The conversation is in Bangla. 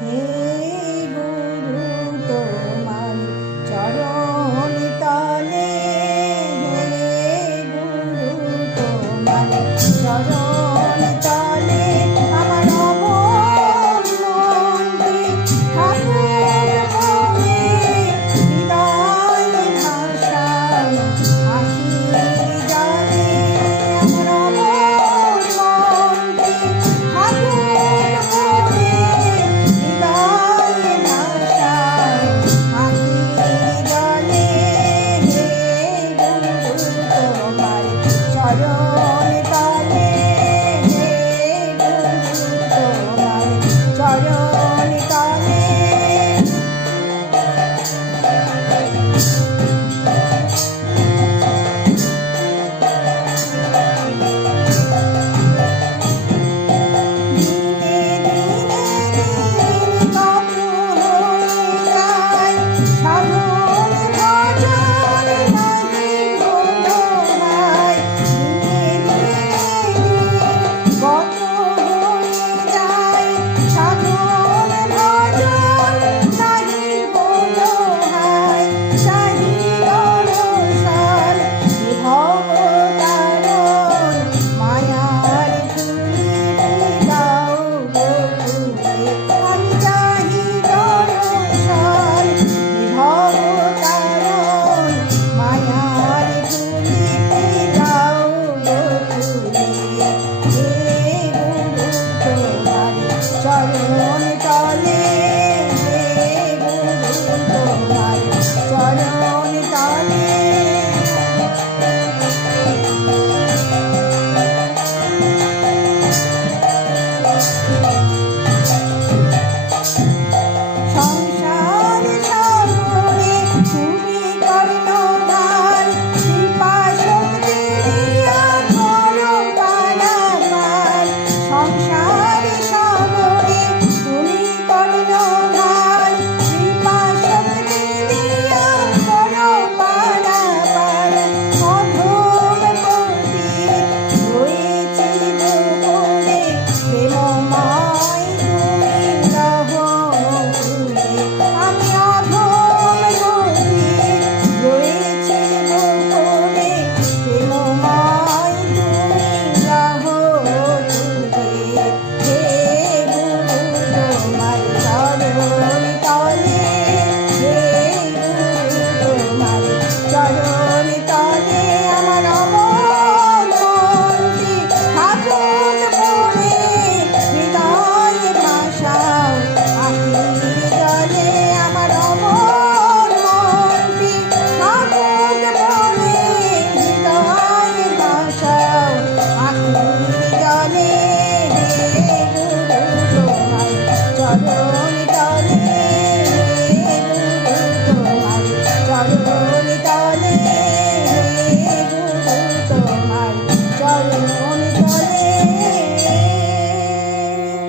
হে গুরু তোমার চরণ তলে, হে গুরু তোমার চরণ তলে আমার অমন মনটি ঠাকুর বলে হৃদয় ভাষায় আখির জলে। আমার অমন মনটি ঠাকুর বলে হৃদয় ভাষায় আখির জলে। হে গুরু তোমার চরণ তলে, হে গুরু তোমার চরণ তলে। দিনে দিনে দিন কত হয়ে যায়, সাধন ভজন নাহি হলো ভাই। দিনে দিনে দিন কত হয়ে যায়, সাধন ভজন নাহি হলো ভাই। চাহি দর্শন ভবতারণ মায়ার ধুলি দাও গো তুমি। আমি চাহি দর্শন ভবতারণ মায়ার ধুলি দাও গো তুমি। হে গুরু তোমার চরণ তলে, হে গুরু তোমার চরণ তলে। সংসার সাগরে তুমি কর্ণধার, কৃপা শক্তি দিয়া করো পারাপার। সংসার সাগরে তুমি কর্ণধার, কৃপা শক্তি দিয়া করো পারাপার। অধম পতিত হয়েছি গোপনে, প্রেমময় তুমি রহো তুমি। আমি অধম পতিত হয়েছি গোপনে, প্রেমময় তুমি রহো তুমি। হে গুরু তোমার চরণ